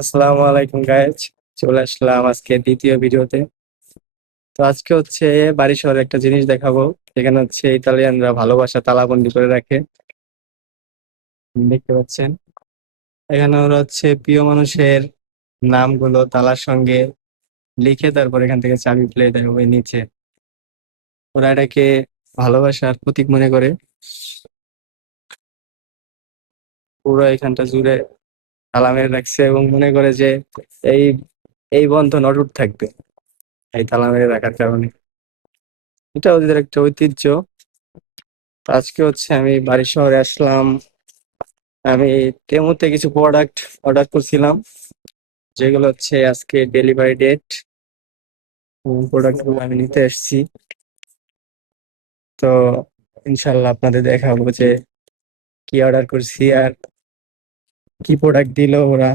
আসসালামু আলাইকুম গাইজ, চলে আসলাম আজকে দ্বিতীয় ভিডিওতে। তো আজকে হচ্ছে বাড়ি শহরে একটা জিনিস দেখাবো। এখানে হচ্ছে ইতালিয়ানরা ভালোবাসা তালাবন্দি করে রাখে, দেখতে পাচ্ছেন। এখানে ওরা হচ্ছে প্রিয় মানুষের নামগুলো তালার সঙ্গে লিখে তারপর এখান থেকে চাবি ফেলে দেয় ওই নিচে। ওরা এটাকে ভালোবাসার প্রতীক মনে করে পুরো এখানটা জুড়ে তালা মেরে রাখছে এবং মনে করে যে এই এই বন্ধন অটুট থাকবে এই তালা মেরে রাখার কারণে। এটা ওদের একটা ঐতিহ্য। তো আজকে হচ্ছে আমি বাড়ি শহরে আসলাম। আমি তেমুতে কিছু প্রোডাক্ট অর্ডার করছিলাম, যেগুলো হচ্ছে আজকে ডেলিভারি ডেট। প্রোডাক্ট গুলো আমি নিতে এসেছি। তো ইনশাল্লাহ আপনাদের দেখাবো যে কি অর্ডার করছি আর কি প্রোডাক্ট দিল ওরা,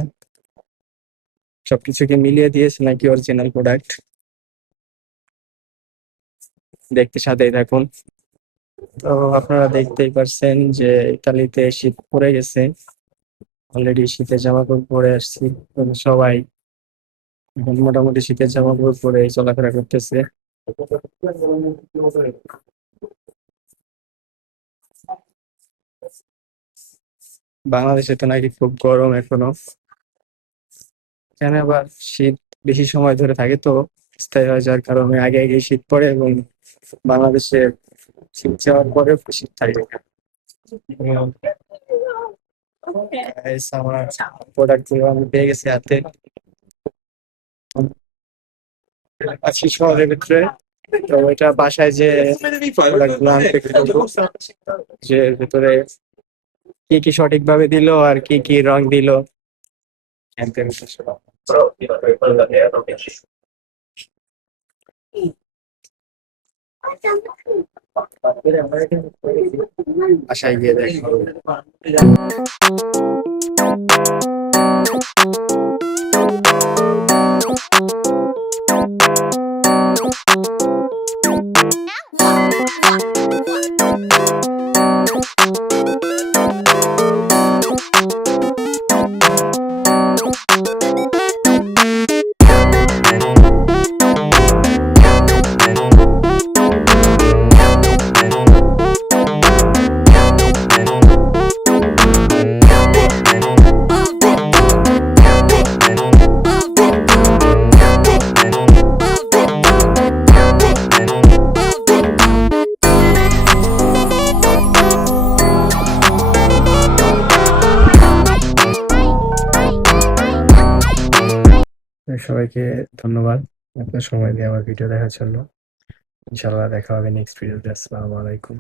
সবকিছুকে মিলিয়ে দিয়েছে নাকি অরিজিনাল প্রোডাক্ট। দেখতে সাথেই থাকুন। তো আপনারা দেখতেই পারছেন যে ইতালিতে শীত পড়ে গেছে। অলরেডি শীতের জামা কাপড় পরে আসছি এবং সবাই এখন মোটামুটি শীতের জামা কাপড় পরে চলাফেরা করতেছে। বাংলাদেশে তো নাকি খুব গরম এখনো। এখানে আবার শীত বেশি সময় ধরে থাকে, তো স্থায়ী হয়ে যাওয়ার কারণে আগে আগে শীত পড়ে এবং বাংলাদেশে শীত যাওয়ার পরে শীত থাকে। এবং guys, আমার প্রোডাক্ট গুলো আমি পেয়ে গেছি হাতে। আছি শহরের ভিতরে। তো এটা বাসায় যে প্রোডাক্ট গুলো আনতে বলবো, যে এর ভিতরে কি কি সঠিকভাবে দিল আর কি কি রং দিল। বাসায় গিয়ে দেখো। সবাইকে ধন্যবাদ আপনার সময় দিয়ে আমার ভিডিও দেখার জন্য। ইনশাল্লাহ দেখা হবে নেক্সট ভিডিওতে। আসসালামু আলাইকুম।